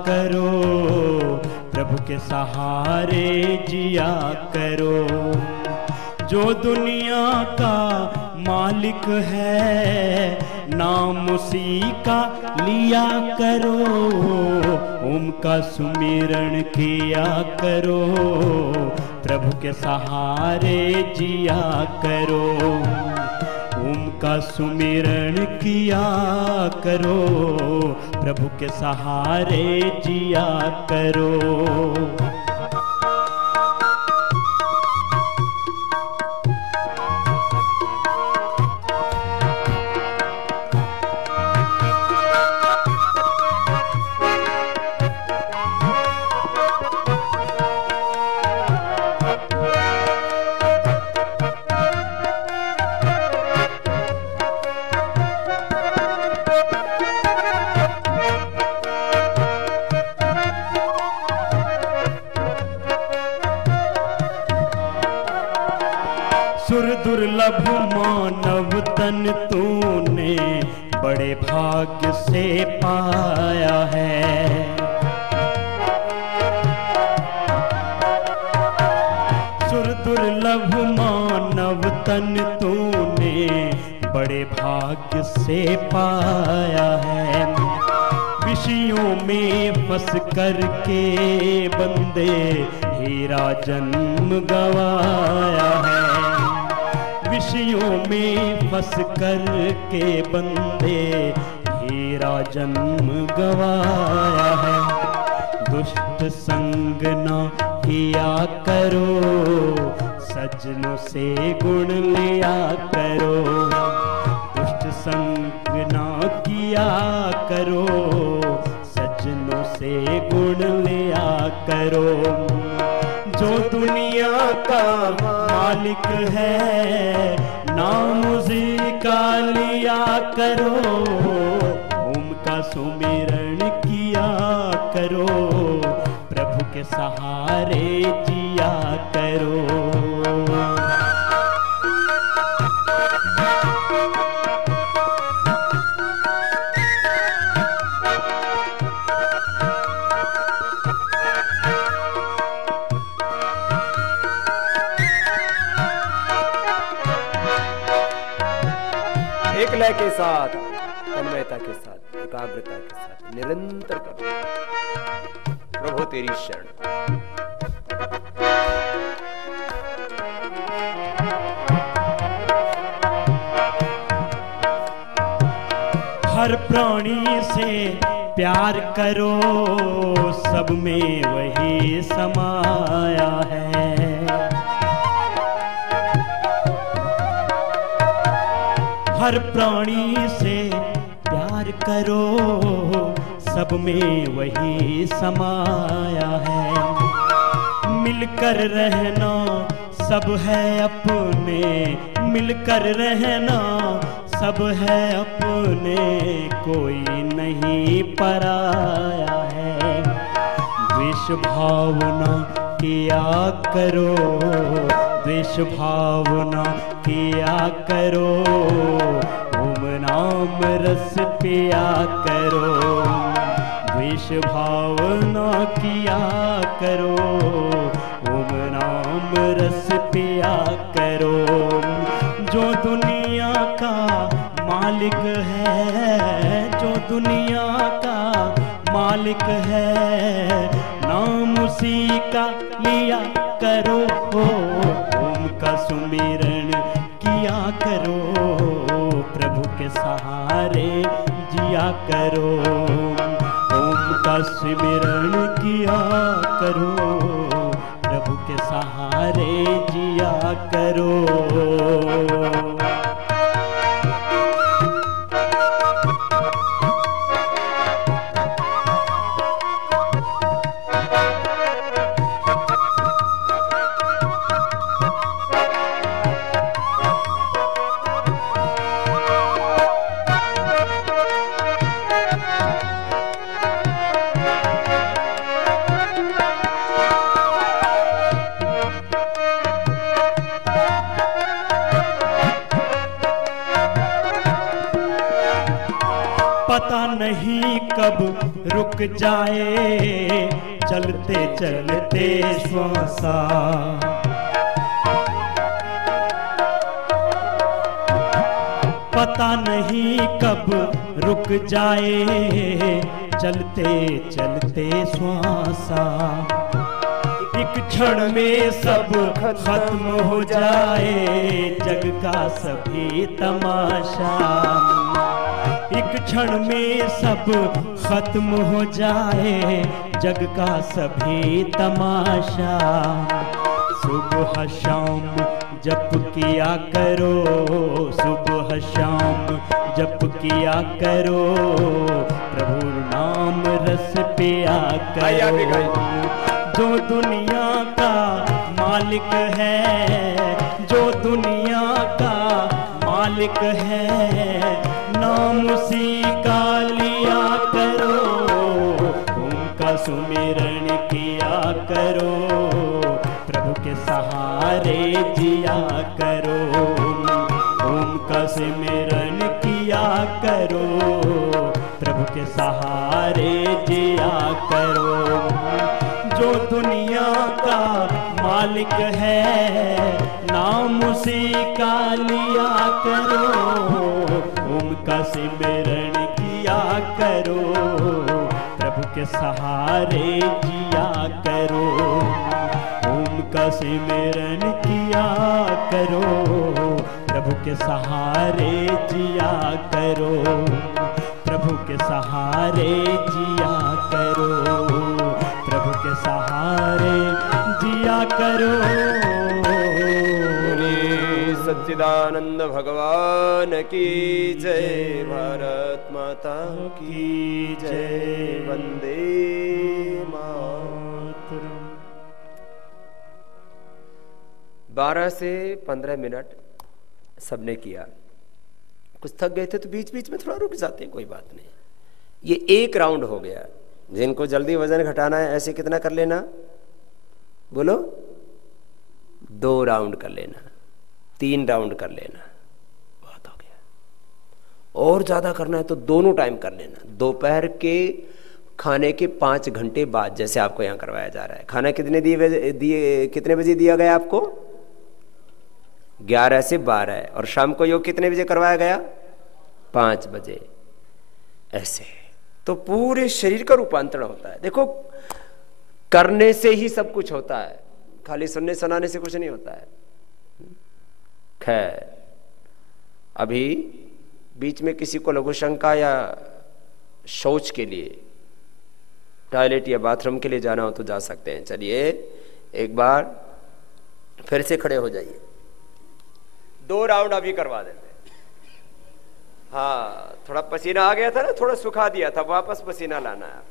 करो, प्रभु के सहारे जिया करो। जो दुनिया का मालिक है नाम उसी का लिया करो। ओम का सुमिरन किया करो, प्रभु के सहारे जिया करो। ओम का सुमिरन किया करो, प्रभु के सहारे जिया करो। सुर दुर्लभ मानव तन तूने बड़े भाग्य से पाया है। सुर दुर्लभ मानव तन तूने बड़े भाग्य से पाया है। विषयों में फंस करके बंदे हीरा जन्म गवाया है। विषयों में फंस कर के बंदे हीरा जन्म गवाया है। दुष्ट संग ना किया करो, सज्जनों से गुण लिया करो। दुष्ट संग ना किया करो, सज्जनों से गुण लिया करो। जो दुनिया का मालिक है नाम उसी का लिया करो। ओम का सुमिरन किया करो, प्रभु के सहारे जिया करो। एक लय के साथ, तन्मयता के साथ, एकाग्रता के साथ निरंतर करो। प्रभु तेरी शरण। हर प्राणी से प्यार करो, सब में वही समाया है। हर प्राणी से प्यार करो, सब में वही समाया है। मिलकर रहना सब है अपने, मिलकर रहना सब है अपने, कोई नहीं पराया है। द्वेष भावना किया करो, द्वेष भावना किया करो। ओम नाम रस पिया करो, द्वेष भावना किया करो। ओम नाम रस पिया करो। जो दुनिया का मालिक है, जो दुनिया का मालिक है नाम उसी का लिया करो। ओम का सुमिरन किया करो, प्रभु के सहारे जिया करो। ओम का सुमिरन किया करो, प्रभु के सहारे जिया करो। पता नहीं कब रुक रुक जाए चलते चलते श्वासा। पता नहीं कब रुक जाए चलते चलते श्वासा। एक क्षण में सब खत्म हो जाए जग का सभी तमाशा। एक क्षण में सब खत्म हो जाए जग का सभी तमाशा। सुबह शाम जप किया करो, सुबह शाम जप किया करो, प्रभु नाम रस पिया करो। जो दुनिया का मालिक है, जो दुनिया का मालिक है, नाम उसी का लिया करो। उनका सुमिरन किया करो, प्रभु के सहारे जिया करो। उनका सिमरन किया करो, प्रभु के सहारे जिया करो। जो दुनिया का मालिक है, नाम उसी का लिया करो। उनका सिमरन किया करो, प्रभु के सहारे जिया करो। उनका सिमरन किया करो, प्रभु के सहारे जिया करो। प्रभु के सहारे जिया करो, प्रभु के सहारे जिया करो। सच्चिदानंद भगवान की जय, भारत माता की जय, वंदे मातरम। 12 से 15 मिनट सबने किया। कुछ थक गए थे तो बीच बीच में थोड़ा रुक जाते हैं, कोई बात नहीं। ये एक राउंड हो गया। जिनको जल्दी वजन घटाना है ऐसे कितना कर लेना, बोलो 2 राउंड कर लेना, 3 राउंड कर लेना, बहुत हो गया। और ज्यादा करना है तो दोनों टाइम कर लेना। दोपहर के खाने के 5 घंटे बाद, जैसे आपको यहाँ करवाया जा रहा है। खाना कितने कितने बजे दिया गया आपको? 11 से 12। और शाम को योग कितने बजे करवाया गया? 5 बजे। ऐसे तो पूरे शरीर का रूपांतरण होता है। देखो, करने से ही सब कुछ होता है, खाली सुनने सुनाने से कुछ नहीं होता है। खैर, अभी बीच में किसी को लघु शंका या शौच के लिए, टॉयलेट या बाथरूम के लिए जाना हो तो जा सकते हैं। चलिए एक बार फिर से खड़े हो जाइए। 2 राउंड अभी करवा देते हैं। हाँ, थोड़ा पसीना आ गया था ना, थोड़ा सुखा दिया था, वापस पसीना लाना है।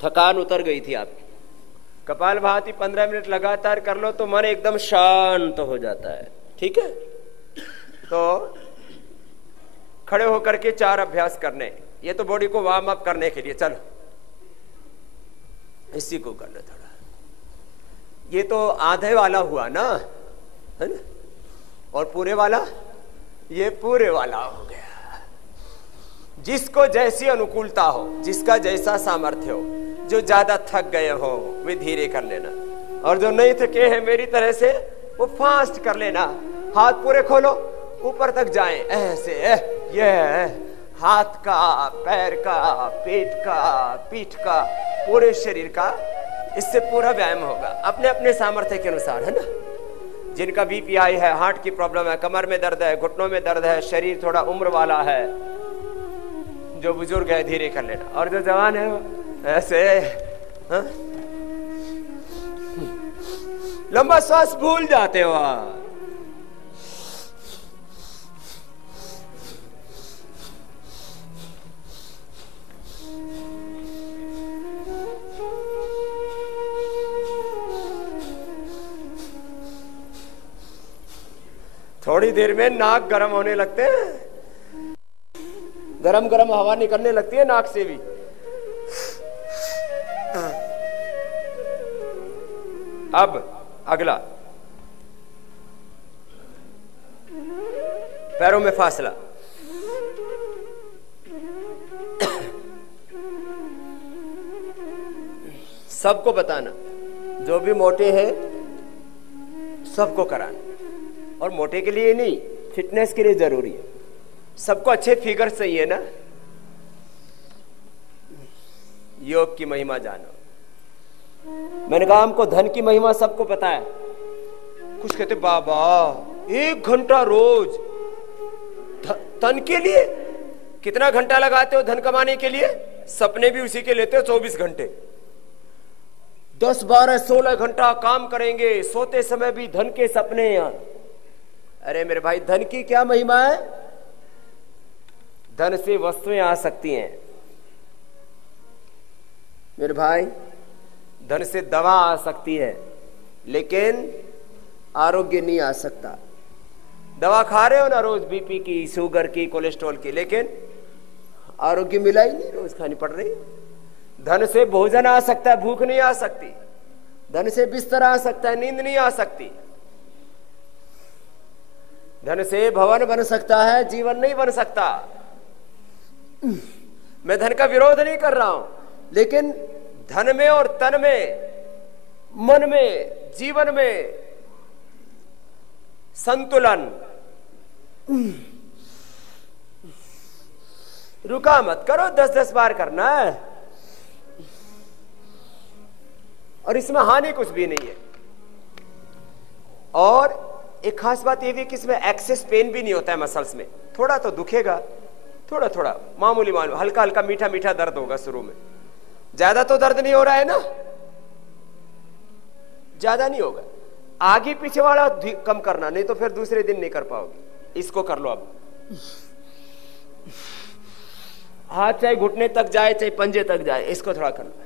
थकान उतर गई थी आपकी। कपालभाति 15 मिनट लगातार कर लो तो मन एकदम शांत हो जाता है। ठीक है, तो खड़े होकर के 4 अभ्यास करने। ये तो बॉडी को वार्म अप करने के लिए। चलो इसी को कर लो थोड़ा। ये तो आधे वाला हुआ ना, है ना? और पूरे वाला, ये पूरे वाला हो गया। जिसको जैसी अनुकूलता हो, जिसका जैसा सामर्थ्य हो, जो ज्यादा थक गए हो वे धीरे कर लेना, और जो नहीं थके हैं मेरी तरह से वो फास्ट कर लेना। हाथ पूरे खोलो, ऊपर तक जाएं, ऐसे। ये हाथ का, पैर का, पेट का, पीठ का, पूरे शरीर का, इससे पूरा व्यायाम होगा अपने अपने सामर्थ्य के अनुसार, है ना? जिनका बीपीआई है, हार्ट की प्रॉब्लम है, कमर में दर्द है, घुटनों में दर्द है, शरीर थोड़ा उम्र वाला है, जो बुजुर्ग है धीरे कर लेना, और जो जवान है ऐसे। हा? लंबा श्वास भूल जाते हो आप। थोड़ी देर में नाक गर्म होने लगते हैं, गरम गरम हवा निकलने लगती है नाक से भी। अब अगला, पैरों में फासला। सबको बताना, जो भी मोटे हैं सबको कराना। और मोटे के लिए नहीं, फिटनेस के लिए जरूरी है। सबको अच्छे फिगर चाहिए ना। योग की महिमा जानो। मैंने कहा हमको धन की महिमा सबको पता है। कुछ कहते बाबा 1 घंटा रोज धन के लिए? कितना घंटा लगाते हो धन कमाने के लिए? सपने भी उसी के लेते हो 24 घंटे। 10, 12, 16 घंटा काम करेंगे, सोते समय भी धन के सपने। अरे मेरे भाई, धन की क्या महिमा है? धन से वस्तुएं आ सकती हैं मेरे भाई, धन से दवा आ सकती है, लेकिन आरोग्य नहीं आ सकता। दवा खा रहे हो ना रोज, बीपी की, शुगर की, कोलेस्ट्रॉल की, लेकिन आरोग्य मिला ही नहीं, रोज खानी पड़ रही। धन से भोजन आ सकता है, भूख नहीं आ सकती। धन से बिस्तर आ सकता है, नींद नहीं आ सकती। धन से भवन बन सकता है, जीवन नहीं बन सकता। मैं धन का विरोध नहीं कर रहा हूं, लेकिन धन में और तन में, मन में, जीवन में संतुलन। रुका मत करो, 10-10 बार करना है, और इसमें हानि कुछ भी नहीं है। और एक खास बात यह भी कि इसमें एक्सेस पेन भी नहीं होता है मसल्स में। थोड़ा तो दुखेगा, थोड़ा थोड़ा, मामूली मामूली, हल्का हल्का मीठा मीठा दर्द होगा शुरू में। ज्यादा तो दर्द नहीं हो रहा है ना, ज्यादा नहीं होगा। आगे पीछे वाला कम करना, नहीं तो फिर दूसरे दिन नहीं कर पाओगे। इसको कर लो अब। हाथ चाहे घुटने तक जाए, चाहे पंजे तक जाए, इसको थोड़ा करना।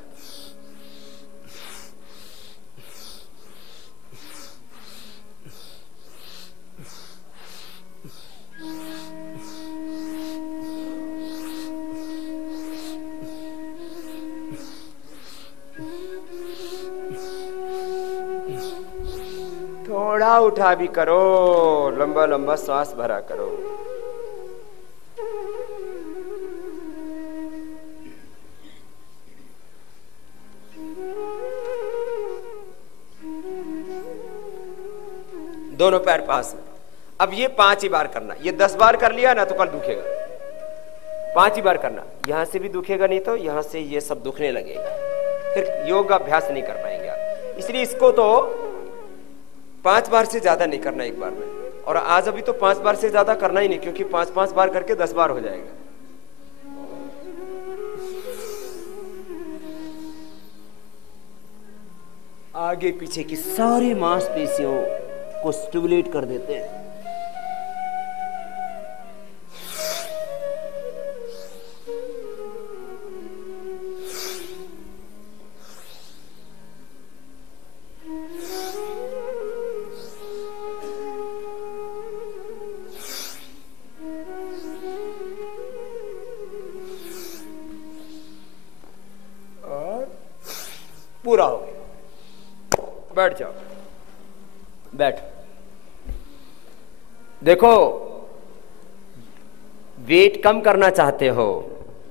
थोड़ा उठा भी करो, लंबा लंबा सांस भरा करो। दोनों पैर पास में। अब ये 5 ही बार करना। ये 10 बार कर लिया ना तो कल दुखेगा। 5 ही बार करना। यहां से भी दुखेगा, नहीं तो यहां से ये सब दुखने लगेगा, फिर योग अभ्यास नहीं कर पाएंगे आप। इसलिए इसको तो 5 बार से ज्यादा नहीं करना एक बार में। और आज अभी तो 5 बार से ज्यादा करना ही नहीं, क्योंकि 5-5 बार करके 10 बार हो जाएगा। आगे पीछे की सारी मांसपेशियों को स्टिमुलेट कर देते हैं। पूरा हो गया। बैठ जाओ, बैठ। देखो, वेट कम करना चाहते हो,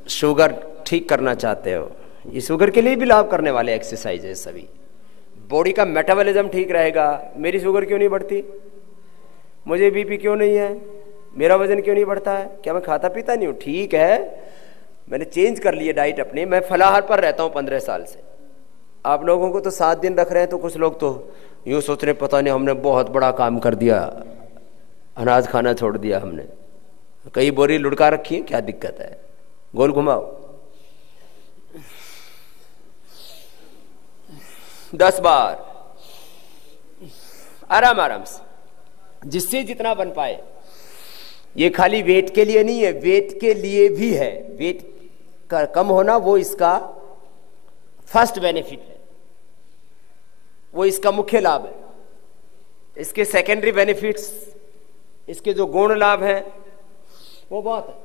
शुगर ठीक करना चाहते हो, ये शुगर के लिए भी लाभ करने वाले एक्सरसाइज है सभी। बॉडी का मेटाबॉलिज्म ठीक रहेगा। मेरी शुगर क्यों नहीं बढ़ती? मुझे बीपी क्यों नहीं है? मेरा वजन क्यों नहीं बढ़ता है? क्या मैं खाता पीता नहीं हूं? ठीक है, मैंने चेंज कर लिया डाइट अपनी। मैं फलाहार पर रहता हूं 15 साल से। आप लोगों को तो 7 दिन रख रहे हैं, तो कुछ लोग तो यूं सोच रहे पता नहीं हमने बहुत बड़ा काम कर दिया, अनाज खाना छोड़ दिया हमने। कई बोरी लुढ़का रखी है, क्या दिक्कत है? गोल घुमाओ। 10 बार आराम आराम से, जिससे जितना बन पाए। ये खाली वेट के लिए नहीं है, वेट के लिए भी है। वेट का कम होना वो इसका फर्स्ट बेनिफिट है, वो इसका मुख्य लाभ है। इसके सेकेंडरी बेनिफिट्स, इसके जो गौण लाभ हैं वो बहुत है।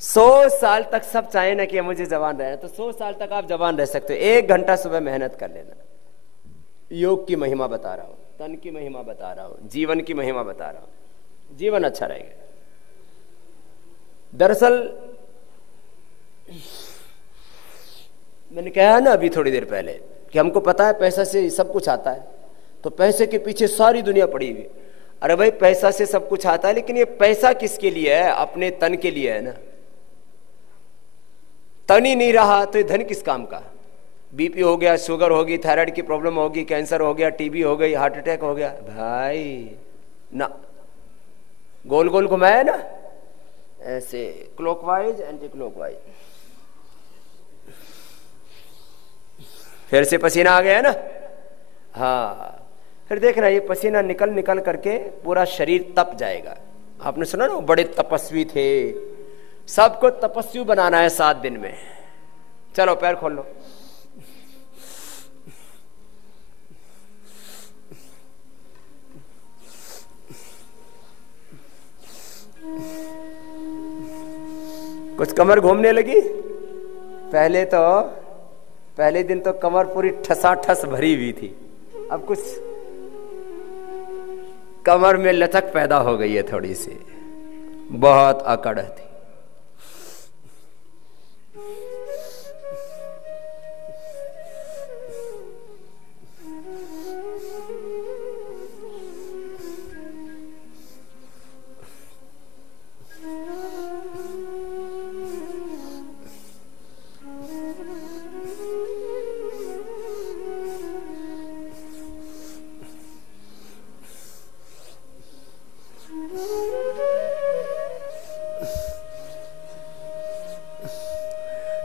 100 साल तक सब चाहे ना कि मुझे जवान रहना, तो 100 साल तक आप जवान रह सकते हो। 1 घंटा सुबह मेहनत कर लेना। योग की महिमा बता रहा हूं, तन की महिमा बता रहा हूं, जीवन की महिमा बता रहा हूं। जीवन अच्छा रहेगा। दरअसल मैंने कहा ना अभी थोड़ी देर पहले कि हमको पता है पैसा से सब कुछ आता है, तो पैसे के पीछे सारी दुनिया पड़ी हुई। अरे भाई पैसा से सब कुछ आता है, लेकिन ये पैसा किसके लिए है? अपने तन के लिए है ना। तन ही नहीं रहा तो ये धन किस काम का? बीपी हो गया, शुगर होगी, थायराइड की प्रॉब्लम होगी, कैंसर हो गया, टीबी हो गई, हार्ट अटैक हो गया, भाई ना। गोल गोल घुमाया ना ऐसे, क्लॉकवाइज एंटी क्लॉकवाइज। फिर से पसीना आ गया ना, हाँ। फिर देखना ये पसीना निकल निकल करके पूरा शरीर तप जाएगा। आपने सुना ना वो बड़े तपस्वी थे, सबको तपस्वी बनाना है 7 दिन में। चलो पैर खोल लो। कुछ कमर घूमने लगी। पहले दिन तो कमर पूरी ठसाठस भरी हुई थी, अब कुछ कमर में लचक पैदा हो गई है थोड़ी सी, बहुत अकड़ थी।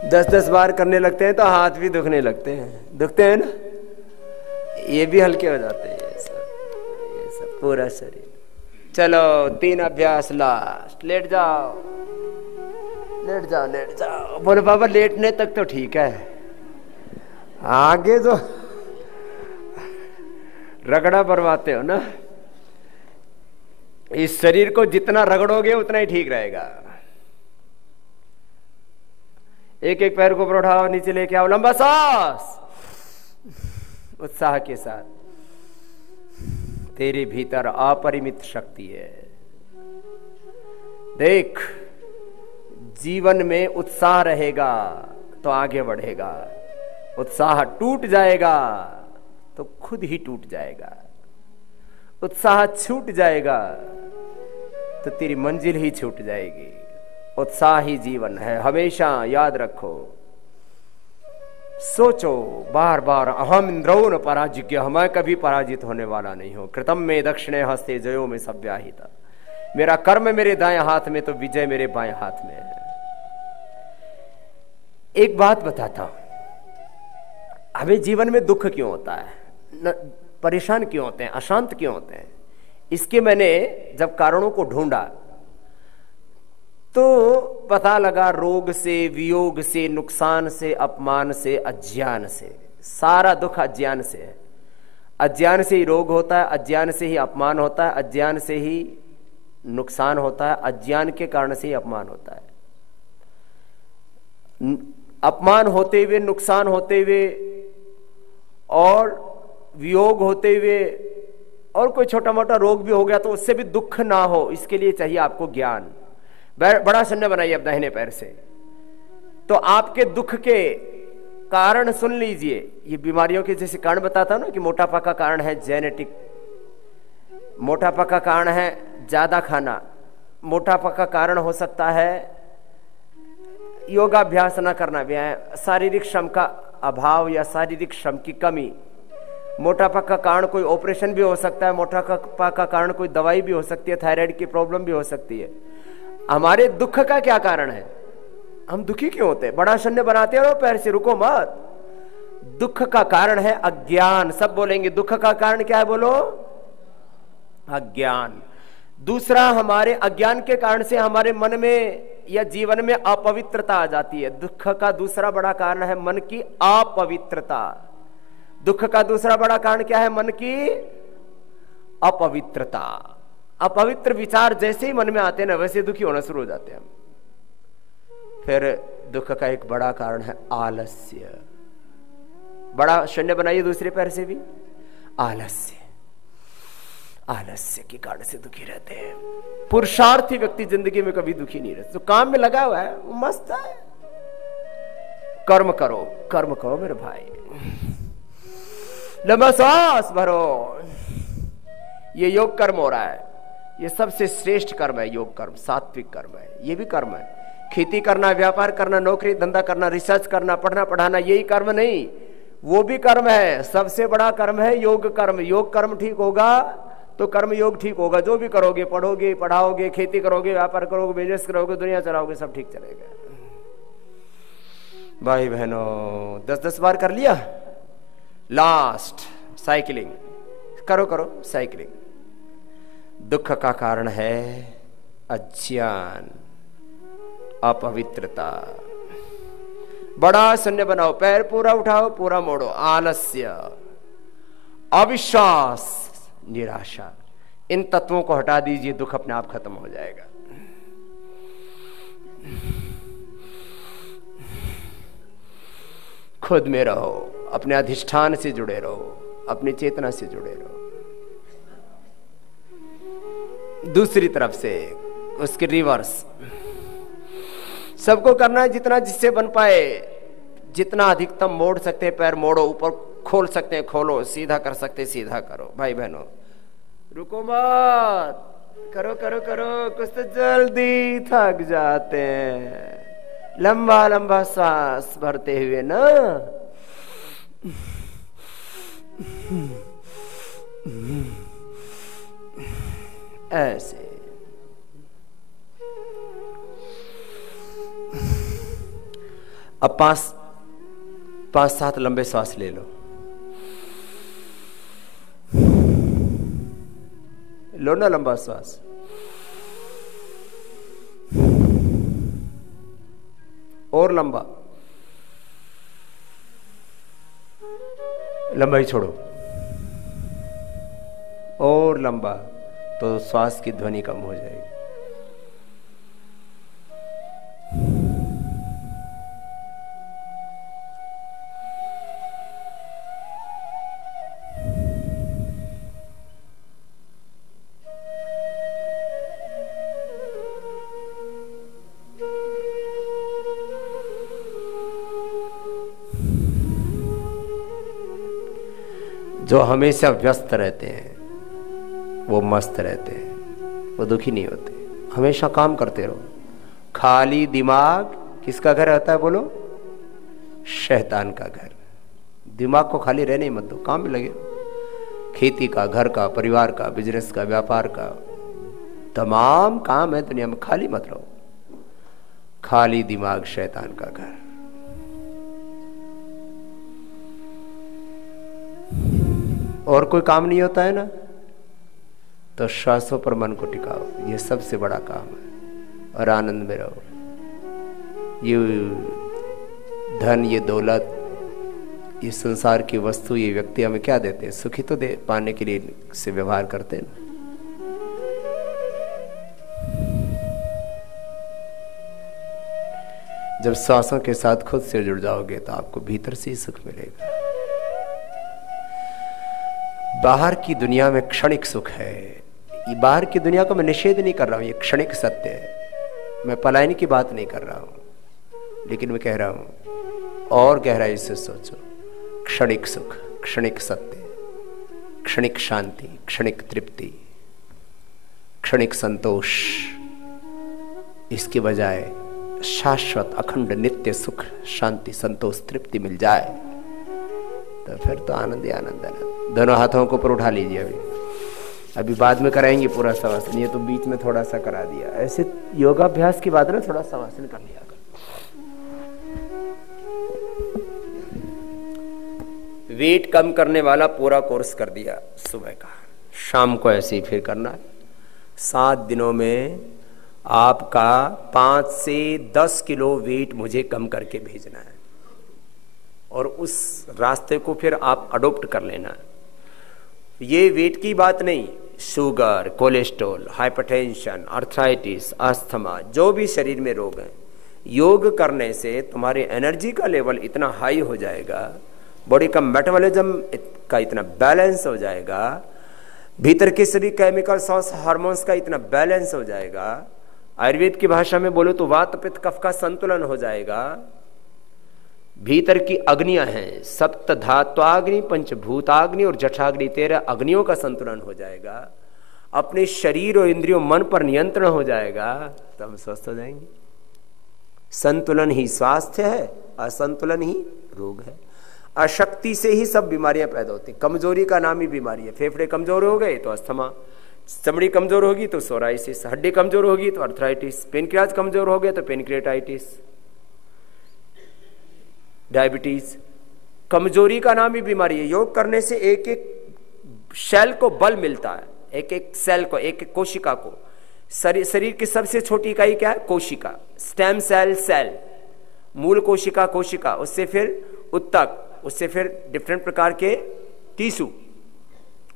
10-10 बार करने लगते हैं तो हाथ भी दुखने लगते हैं, दुखते हैं ना, ये भी हल्के हो जाते हैं। ये सब पूरा शरीर। चलो 3 अभ्यास लास्ट। लेट जाओ, लेट जाओ, लेट जाओ। बोले बाबा लेटने तक तो ठीक है, आगे जो रगड़ा भरवाते हो ना, इस शरीर को जितना रगड़ोगे उतना ही ठीक रहेगा। एक एक पैर को ऊपर उठाओ, नीचे लेके आओ, लंबा सांस उत्साह के साथ। तेरे भीतर अपरिमित शक्ति है। देख, जीवन में उत्साह रहेगा तो आगे बढ़ेगा, उत्साह टूट जाएगा तो खुद ही टूट जाएगा, उत्साह छूट जाएगा तो तेरी मंजिल ही छूट जाएगी। उत्साह ही जीवन है, हमेशा याद रखो। सोचो बार बार, अहम इंद्रो न पराजिज्ञ, मैं कभी पराजित होने वाला नहीं हूं। कृतम में दक्षिणे हस्ते जयो में सव्याहिता, मेरा कर्म मेरे दाएं हाथ में तो विजय मेरे बाएं हाथ में है। एक बात बताता हूं, हमें जीवन में दुख क्यों होता है, परेशान क्यों होते हैं, अशांत क्यों होते हैं? इसके मैंने जब कारणों को ढूंढा तो पता लगा, रोग से, वियोग से, नुकसान से, अपमान से, अज्ञान से। सारा दुख अज्ञान से है। अज्ञान से ही रोग होता है, अज्ञान से ही अपमान होता है, अज्ञान से ही नुकसान होता है, अज्ञान के कारण से ही अपमान होता है। अपमान होते हुए, नुकसान होते हुए और वियोग होते हुए और कोई छोटा मोटा रोग भी हो गया तो उससे भी दुख ना हो, इसके लिए चाहिए आपको ज्ञान। बड़ा शून्य बनाइए अब दाहिने पैर से, तो आपके दुख के कारण सुन लीजिए। ये बीमारियों के जैसे कारण बताता हूं ना कि मोटापा का कारण है जेनेटिक, मोटापा का कारण है ज्यादा खाना, मोटापा का कारण हो सकता है योगाभ्यास न करना, शारीरिक श्रम का अभाव या शारीरिक श्रम की कमी। मोटापा का कारण कोई ऑपरेशन भी हो सकता है, मोटापा का कारण कोई दवाई भी हो सकती है, थायराइड की प्रॉब्लम भी हो सकती है। हमारे दुख का क्या कारण है? हम दुखी क्यों होते हैं? बड़ा शून्य बनाते हो पैर से, रुको मत। दुख का कारण है अज्ञान। सब बोलेंगे दुख का कारण क्या है? बोलो अज्ञान। दूसरा, हमारे अज्ञान के कारण से हमारे मन में या जीवन में अपवित्रता आ जाती है। दुख का दूसरा बड़ा कारण है मन की अपवित्रता। दुख का दूसरा बड़ा कारण क्या है? मन की अपवित्रता। अपवित्र विचार जैसे ही मन में आते हैं ना, वैसे दुखी होना शुरू हो जाते हैं हम। फिर दुख का एक बड़ा कारण है आलस्य। बड़ा शून्य बनाइए दूसरे पैर से भी। आलस्य, आलस्य के कारण से दुखी रहते हैं। पुरुषार्थी व्यक्ति जिंदगी में कभी दुखी नहीं रहता। जो काम में लगा हुआ है वो मस्त है, कर्म करो मेरे भाई। लंबा सांस भरो। ये योग कर्म हो रहा है, ये सबसे श्रेष्ठ कर्म है। योग कर्म सात्विक कर्म है, ये भी कर्म है। खेती करना, व्यापार करना, नौकरी धंधा करना, रिसर्च करना, पढ़ना पढ़ाना, यही कर्म नहीं, वो भी कर्म है। सबसे बड़ा कर्म है योग कर्म। योग कर्म ठीक होगा तो कर्म योग ठीक होगा। जो भी करोगे, पढ़ोगे, पढ़ाओगे, खेती करोगे, व्यापार करोगे, बिजनेस करोगे, दुनिया चलाओगे, सब ठीक चलेगा। भाई बहनों, 10-10 बार कर लिया। लास्ट साइकिलिंग करो साइकिलिंग। दुख का कारण है अज्ञान, अपवित्रता। बड़ा शून्य बनाओ, पैर पूरा उठाओ, पूरा मोड़ो। आलस्य, अविश्वास, निराशा, इन तत्वों को हटा दीजिए, दुख अपने आप खत्म हो जाएगा। खुद में रहो, अपने अधिष्ठान से जुड़े रहो, अपनी चेतना से जुड़े रहो। दूसरी तरफ से उसके रिवर्स सबको करना है, जितना जिससे बन पाए, जितना अधिकतम मोड़ सकते हैं पैर मोड़ो, ऊपर खोल सकते हैं खोलो, सीधा कर सकते सीधा करो। भाई बहनों, रुको मत, करो करो करो। कुछ तो जल्दी थक जाते हैं। लंबा लंबा सांस भरते हुए ना, ऐसे। अब 5-7 लंबे सांस ले लो ना लंबा सांस। और लंबा ही छोड़ो। और लंबा, तो श्वास की ध्वनि कम हो जाएगी। जो हमेशा व्यस्त रहते हैं वो मस्त रहते हैं, वो दुखी नहीं होते। हमेशा काम करते रहो। खाली दिमाग किसका घर होता है बोलो? शैतान का घर। दिमाग को खाली रहने मत दो, काम में लगे। खेती का, घर का, परिवार का, बिजनेस का, व्यापार का, तमाम काम है दुनिया में, खाली मत रहो। खाली दिमाग शैतान का घर। और कोई काम नहीं होता है ना, तो श्वासों पर मन को टिकाओ, ये सबसे बड़ा काम है। और आनंद में रहो। ये धन, ये दौलत, ये संसार की वस्तु, ये व्यक्ति हमें क्या देते हैं? सुखी तो दे पाने के लिए से व्यवहार करते हैं। जब श्वासों के साथ खुद से जुड़ जाओगे तो आपको भीतर से ही सुख मिलेगा। बाहर की दुनिया में क्षणिक सुख है। ये बाहर की दुनिया को मैं निषेध नहीं कर रहा हूं, ये क्षणिक सत्य है। मैं पलायन की बात नहीं कर रहा हूं, लेकिन मैं कह रहा हूं और गहराई से सोचो। क्षणिक सुख, क्षणिक सत्य, क्षणिक शांति, क्षणिक तृप्ति, क्षणिक संतोष, इसके बजाय शाश्वत अखंड नित्य सुख, शांति, संतोष, तृप्ति मिल जाए तो फिर तो आनंद ही आनंद है। दोनों हाथों को ऊपर उठा लीजिए। अभी बाद में कराएंगे पूरा शवासन, ये तो बीच में थोड़ा सा करा दिया। ऐसे योगाभ्यास की बात ना, थोड़ा शवासन कर लिया कर। वेट कम करने वाला पूरा कोर्स कर दिया सुबह का, शाम को ऐसे ही फिर करना है। 7 दिनों में आपका 5 से 10 किलो वेट मुझे कम करके भेजना है, और उस रास्ते को फिर आप अडोप्ट कर लेना। ये वेट की बात नहीं, sugar, cholesterol, hypertension, arthritis, asthma, जो भी शरीर में रोग हैं, योग करने से तुम्हारी एनर्जी का लेवल इतना हाई हो जाएगा, बॉडी का मेटाबॉलिज्म का इतना बैलेंस हो जाएगा, भीतर के सभी केमिकल्स और हार्मोन्स का इतना बैलेंस हो जाएगा। आयुर्वेद की भाषा में बोलो तो वात पित्त कफ का संतुलन हो जाएगा। भीतर की अग्नियां हैं, सप्त धात्वाग्नि, पंचभूताग्नि और जठाग्नि, 13 अग्नियों का संतुलन हो जाएगा, अपने शरीर और इंद्रियों मन पर नियंत्रण हो जाएगा, तो हम स्वस्थ हो जाएंगे। संतुलन ही स्वास्थ्य है, असंतुलन ही रोग है। अशक्ति से ही सब बीमारियां पैदा होती हैं। कमजोरी का नाम ही बीमारी है। फेफड़े कमजोर हो गए तो अस्थमा, चमड़ी कमजोर होगी तो सोराइसिस, हड्डी कमजोर होगी तो अर्थराइटिस, पेनक्रियाज कमजोर हो गया तो पेनक्रियाटाइटिस, डायबिटीज। कमजोरी का नाम ही बीमारी है। योग करने से एक एक सेल को बल मिलता है, एक एक सेल को, एक एक कोशिका को। शरीर की सबसे छोटी इकाई क्या है? कोशिका। स्टेम सेल, सेल, मूल कोशिका, कोशिका, उससे फिर उत्तक, उससे फिर डिफरेंट प्रकार के टिश्यू,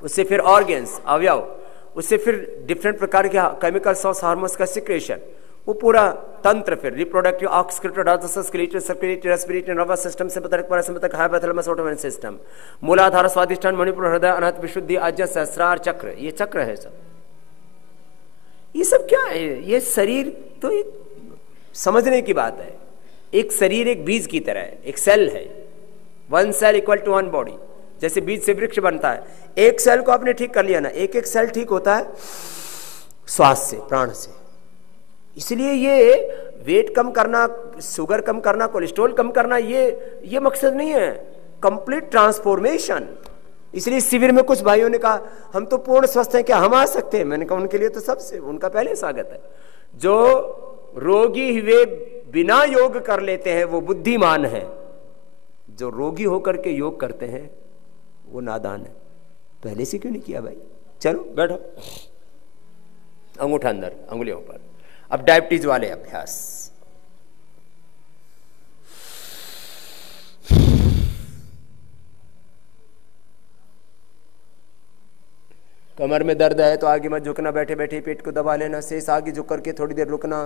उससे फिर ऑर्गन्स, अवयव, उससे फिर डिफरेंट प्रकार के केमिकल्स और हार्मोन्स का सिक्रेशन, वो पूरा तंत्र, फिर reproductive, excretory, digestive, skeletal, circulatory, respiratory, nervous system, sympathetic, parasympathetic, hypothalamus, autonomic system, मूलाधार, स्वादिष्ठान, मणिपुर, हृदय, अनाहत, विशुद्धि, आज्ञा, सहस्रार चक्र, ये चक्र है सब। ये सब क्या है? ये शरीर तो एक समझने की बात है। एक शरीर एक बीज की तरह है, एक सेल है। 1 सेल इक्वल टू 1 बॉडी। जैसे बीज से वृक्ष बनता है, एक सेल को आपने ठीक कर लिया ना, एक एक सेल ठीक होता है श्वास से, प्राण से। इसलिए ये वेट कम करना, शुगर कम करना, कोलेस्ट्रॉल कम करना, ये मकसद नहीं है। Complete transformation. इसलिए शिविर में कुछ भाइयों ने कहा हम तो पूर्ण स्वस्थ हैं, क्या हम आ सकते हैं? मैंने कहा उनके लिए तो सबसे, उनका पहले स्वागत है। जो रोगी हुए बिना योग कर लेते हैं वो बुद्धिमान है, जो रोगी होकर के योग करते हैं वो नादान है। पहले से क्यों नहीं किया भाई? चलो बैठो, अंगूठा अंदर, अंगुलियों पर। अब डायबिटीज वाले अभ्यास। कमर में दर्द है तो आगे मत झुकना, बैठे बैठे पेट को दबा लेना, शेष आगे झुक करके थोड़ी देर रुकना।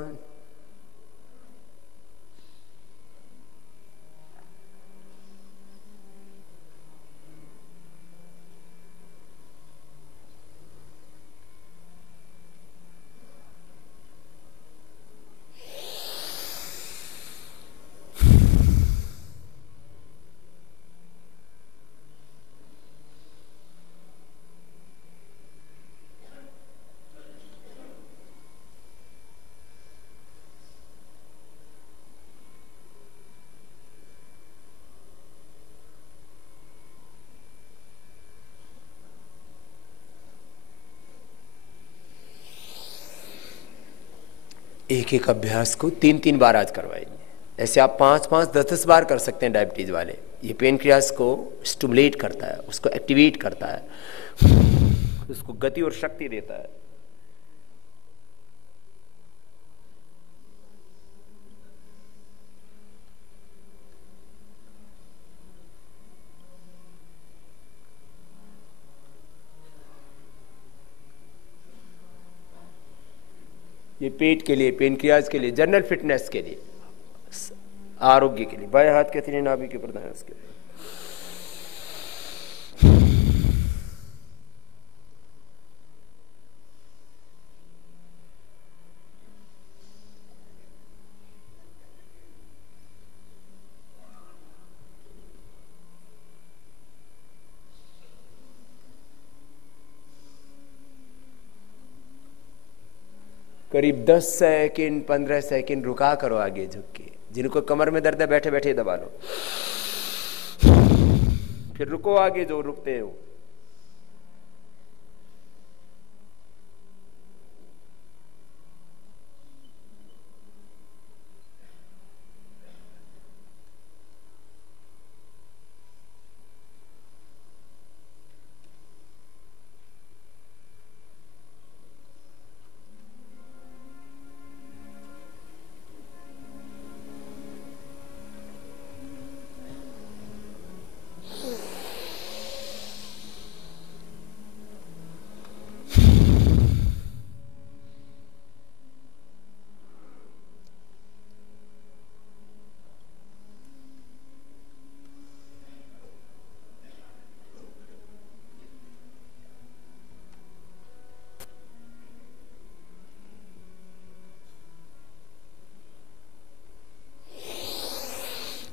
एक एक अभ्यास को 3-3 बार आज करवाएंगे। ऐसे आप 5-5, 10-10 बार कर सकते हैं डायबिटीज वाले। ये पेनक्रियास को स्टिमुलेट करता है, उसको एक्टिवेट करता है, उसको गति और शक्ति देता है। ये पेट के लिए, पेनक्रियाज के लिए, जनरल फिटनेस के लिए, आरोग्य के लिए। बाएं हाथ के तीन नाभि के प्रदान उसके लिए। करीब 10 सेकंड 15 सेकंड रुका करो आगे झुक के। जिनको कमर में दर्द है बैठे बैठे दबा लो, फिर रुको आगे जो रुकते हो।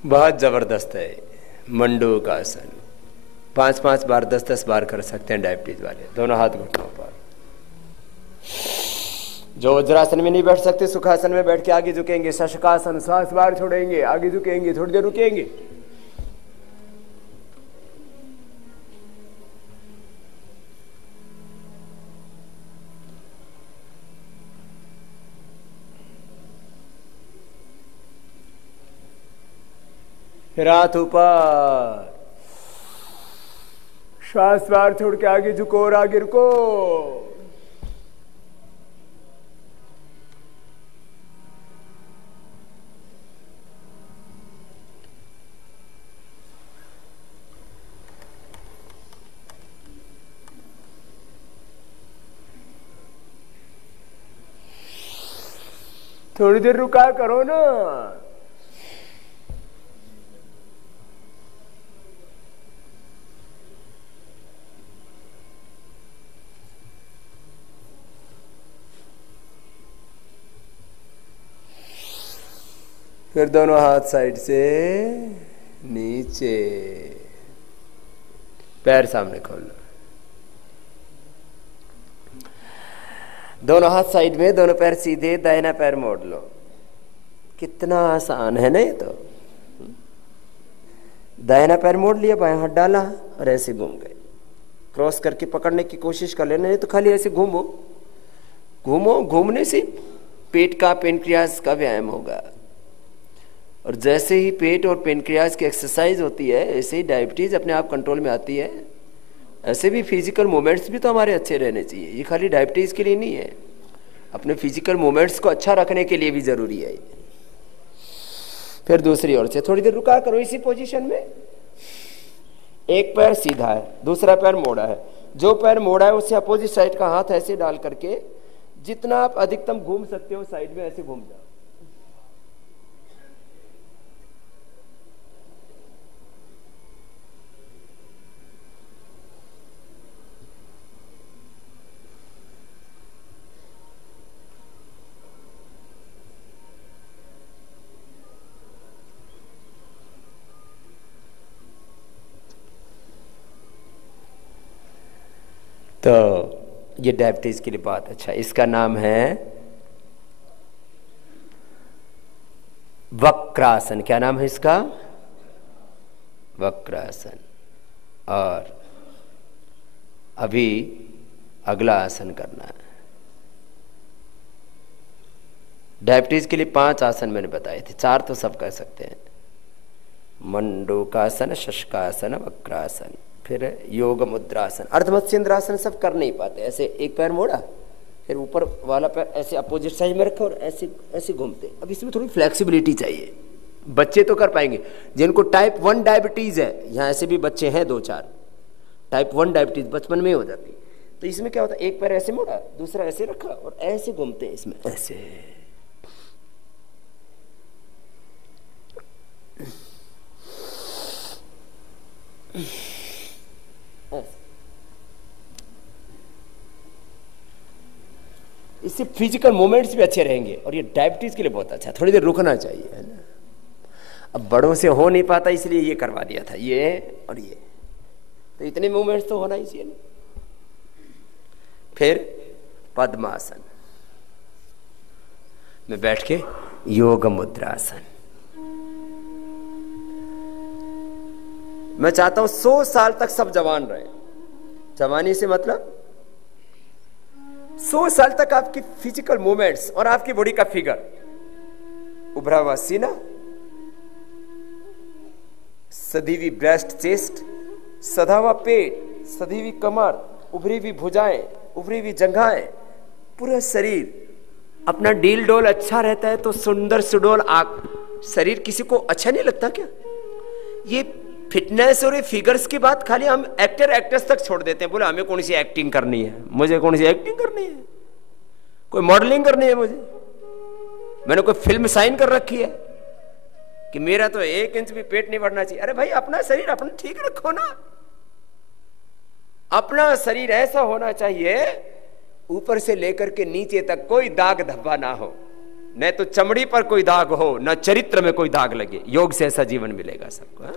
बहुत जबरदस्त है मंडूकासन। 5-5 बार 10-10 बार कर सकते हैं डायबिटीज वाले, दोनों हाथ घुटनों पर। जो वज्रासन में नहीं बैठ सकते, सुखासन में बैठ के आगे झुकेंगे, शशकासन, श्वास बाहर छोड़ेंगे, आगे झुकेंगे, थोड़ी देर रुकेंगे। फिर हाथ ऊपर, श्वास बाहर छोड़ के आगे झुको और आगे रुको। थोड़ी देर रुका करो ना। फिर दोनों हाथ साइड से नीचे, पैर सामने खोलना, दोनों हाथ साइड में, दोनों पैर सीधे, दाहिना पैर मोड़ लो। कितना आसान है ना ये तो। दाहिना पैर मोड़ लिया, बायां हाथ डाला और ऐसे घूम गए। क्रॉस करके पकड़ने की कोशिश कर लेना, नहीं तो खाली ऐसे घूमो घूमो। घूमने से पेट का, पेनक्रियास का व्यायाम होगा। और जैसे ही पेट और पेनक्रियास की एक्सरसाइज होती है, ऐसे ही डायबिटीज अपने आप कंट्रोल में आती है। ऐसे भी फिजिकल मूवमेंट्स भी तो हमारे अच्छे रहने चाहिए। ये खाली डायबिटीज के लिए नहीं है, अपने फिजिकल मूवमेंट्स को अच्छा रखने के लिए भी जरूरी है। फिर दूसरी ओर से थोड़ी देर रुका करो इसी पोजीशन में। एक पैर सीधा है, दूसरा पैर मोड़ा है। जो पैर मोड़ा है उससे अपोजिट साइड का हाथ ऐसे डाल करके जितना आप अधिकतम घूम सकते हो साइड में, ऐसे घूम जाओ। तो ये डायबिटीज के लिए बहुत अच्छा। इसका नाम है वक्रासन। क्या नाम है इसका? वक्रासन। और अभी अगला आसन करना है। डायबिटीज के लिए 5 आसन मैंने बताए थे, 4 तो सब कर सकते हैं। मंडूकासन, शशकासन, वक्रासन, फिर योग मुद्रासन। अर्धमत्स्येंद्रासन सब कर नहीं पाते। ऐसे एक पैर मोड़ा, फिर ऊपर वाला पैर ऐसे अपोजिट साइड में रखा और ऐसे ऐसे घूमते। अब इसमें थोड़ी फ्लेक्सिबिलिटी चाहिए। बच्चे तो कर पाएंगे। जिनको टाइप 1 डायबिटीज है, यहाँ ऐसे भी बच्चे हैं 2-4, टाइप 1 डायबिटीज बचपन में ही हो जाती। तो इसमें क्या होता है, एक पैर ऐसे मोड़ा, दूसरा ऐसे रखा और ऐसे घूमते हैं इसमें, ऐसे। इससे फिजिकल मूवमेंट्स भी अच्छे रहेंगे और ये डायबिटीज के लिए बहुत अच्छा। थोड़ी देर रुकना चाहिए, है ना। अब बड़ों से हो नहीं पाता इसलिए ये करवा दिया था, ये और ये। तो इतने मूवमेंट्स तो होना ही चाहिए। फिर पद्मासन में बैठ के योग मुद्रासन। मैं चाहता हूं 100 साल तक सब जवान रहे। जवानी से मतलब 100 साल तक आपकी फिजिकल मूवमेंट्स और आपकी बॉडी का फिगर, उभरा हुआ सीना, सधी हुई ब्रेस्ट चेस्ट, सधा हुआ पेट, सधी हुई कमर, उभरी हुई भुजाएं, उभरी हुई जंघाएं, पूरा शरीर अपना डील डोल अच्छा रहता है तो सुंदर सुडोल शरीर किसी को अच्छा नहीं लगता क्या? ये फिटनेस और ये फिगर्स की बात खाली हम एक्टर्स तक छोड़ देते हैं। बोले हमें कौन सी एक्टिंग करनी है, मुझे कौन सी एक्टिंग करनी है, कोई मॉडलिंग करनी है मुझे, मैंने कोई फिल्म साइन कर रखी है कि मेरा तो 1 इंच भी पेट नहीं बढ़ना चाहिए। अरे भाई अपना शरीर अपना ठीक रखो ना। अपना शरीर ऐसा होना चाहिए ऊपर से लेकर के नीचे तक कोई दाग धब्बा ना हो, न तो चमड़ी पर कोई दाग हो, न चरित्र में कोई दाग लगे। योग से ऐसा जीवन मिलेगा सबको। हाँ?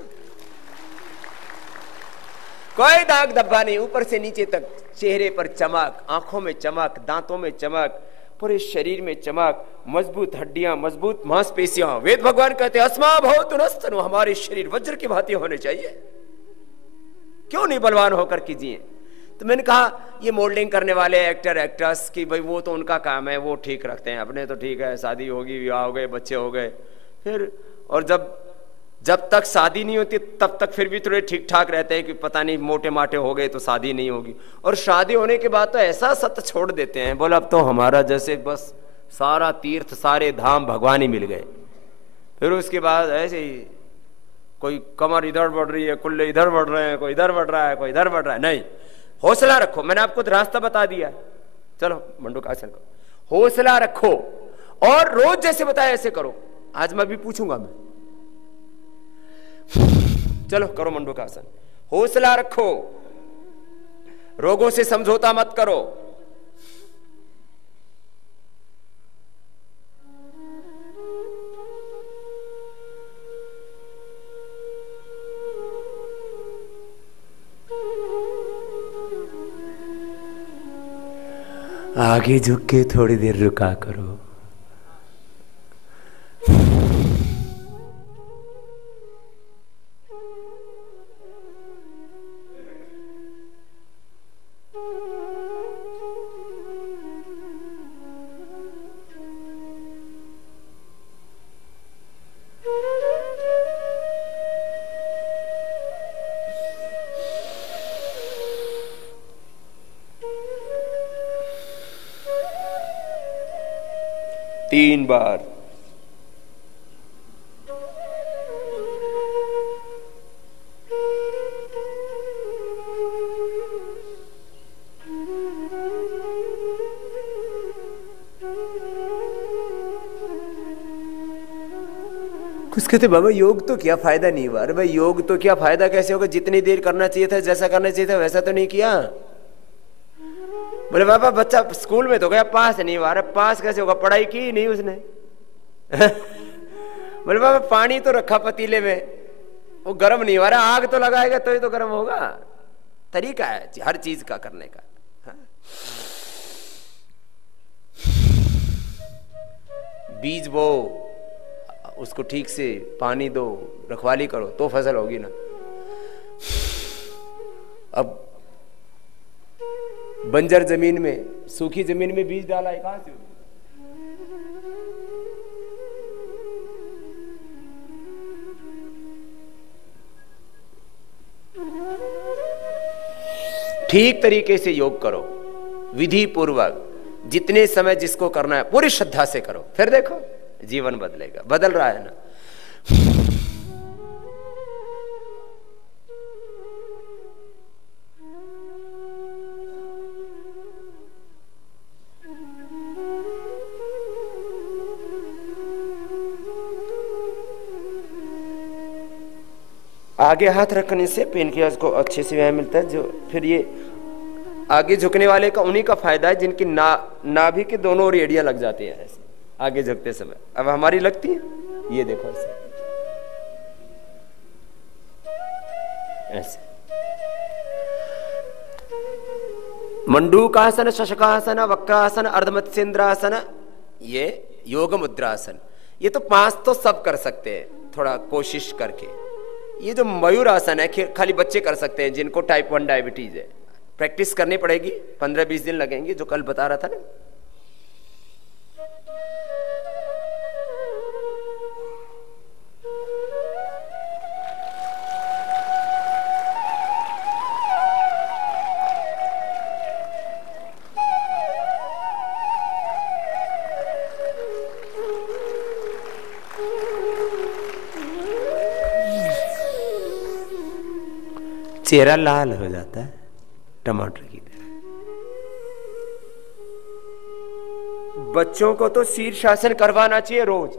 कोई दाग धब्बा नहीं, ऊपर से नीचे तक चेहरे पर चमक, आंखों में चमक, दांतों में चमक, पूरे शरीर में चमक, मजबूत हड्डियां, मजबूत मांसपेशियां। वेद भगवान कहते हैं अस्मा भवतु नस्तनु, हमारे शरीर वज्र की भांति होने चाहिए। क्यों नहीं बलवान होकर कीजिए। तो मैंने कहा ये मोल्डिंग करने वाले एक्टर एक्ट्रेस की भाई वो तो उनका काम है, वो ठीक रखते हैं अपने, तो ठीक है, शादी होगी, विवाह हो गए, बच्चे हो गए, फिर और जब तक शादी नहीं होती तब तक फिर भी थोड़े ठीक ठाक रहते हैं कि पता नहीं मोटे माटे हो गए तो शादी नहीं होगी, और शादी होने के बाद तो ऐसा सत्य छोड़ देते हैं, बोला अब तो हमारा जैसे बस सारा तीर्थ सारे धाम भगवान ही मिल गए। फिर उसके बाद ऐसे ही कोई कमर इधर बढ़ रही है, कुल्ले इधर बढ़ रहे हैं, कोई इधर बढ़ रहा है, कोई इधर बढ़ रहा है। नहीं, हौसला रखो, मैंने आपको रास्ता बता दिया। चलो मंडूकासन करो, हौसला रखो और रोज जैसे बताया ऐसे करो। आज मैं भी पूछूंगा मैं, चलो करो मंडूकासन, हौसला रखो, रोगों से समझौता मत करो। आगे झुक के थोड़ी देर रुका करो। तीन बार। कुछ कहते बाबा योग तो क्या फायदा नहीं हुआ। अरे भाई योग तो क्या फायदा कैसे होगा, जितनी देर करना चाहिए था, जैसा करना चाहिए था वैसा तो नहीं किया। बोले बाबा बच्चा स्कूल में तो गया, पास नहीं हुआ। अरे पास कैसे होगा, पढ़ाई की नहीं उसने। बोले बाबा पानी तो रखा पतीले में, वो गर्म नहीं हुआ। अरे आग तो लगाएगा तो ही तो गर्म होगा। तरीका है हर चीज का करने का। हाँ? बीज बो, उसको ठीक से पानी दो, रखवाली करो तो फसल होगी ना। अब बंजर जमीन में, सूखी जमीन में बीज डाला है, कहां से होगी? ठीक तरीके से योग करो, विधि पूर्वक, जितने समय जिसको करना है पूरी श्रद्धा से करो, फिर देखो जीवन बदलेगा। बदल रहा है ना। आगे हाथ रखने से पेनक्रियास को अच्छे से व्यायाम मिलता है, जो फिर ये आगे झुकने वाले का उन्हीं का फायदा है जिनकी नाभि के दोनों ओर एड़ियां लग जाती है ऐसे आगे झुकते समय। अब हमारी लगती है, ये देखो ऐसे। मंडूकासन, शशकासन, वक्रासन, अर्धमत्स्येंद्रासन, ये योग मुद्रासन। ये तो 5 तो सब कर सकते हैं थोड़ा कोशिश करके। ये जो मयूर आसन है खाली बच्चे कर सकते हैं जिनको टाइप 1 डायबिटीज है। प्रैक्टिस करनी पड़ेगी, 15-20 दिन लगेंगे, जो कल बता रहा था ना। चेहरा लाल हो जाता है टमाटर की तरह। बच्चों को तो शीर्षासन करवाना चाहिए रोज।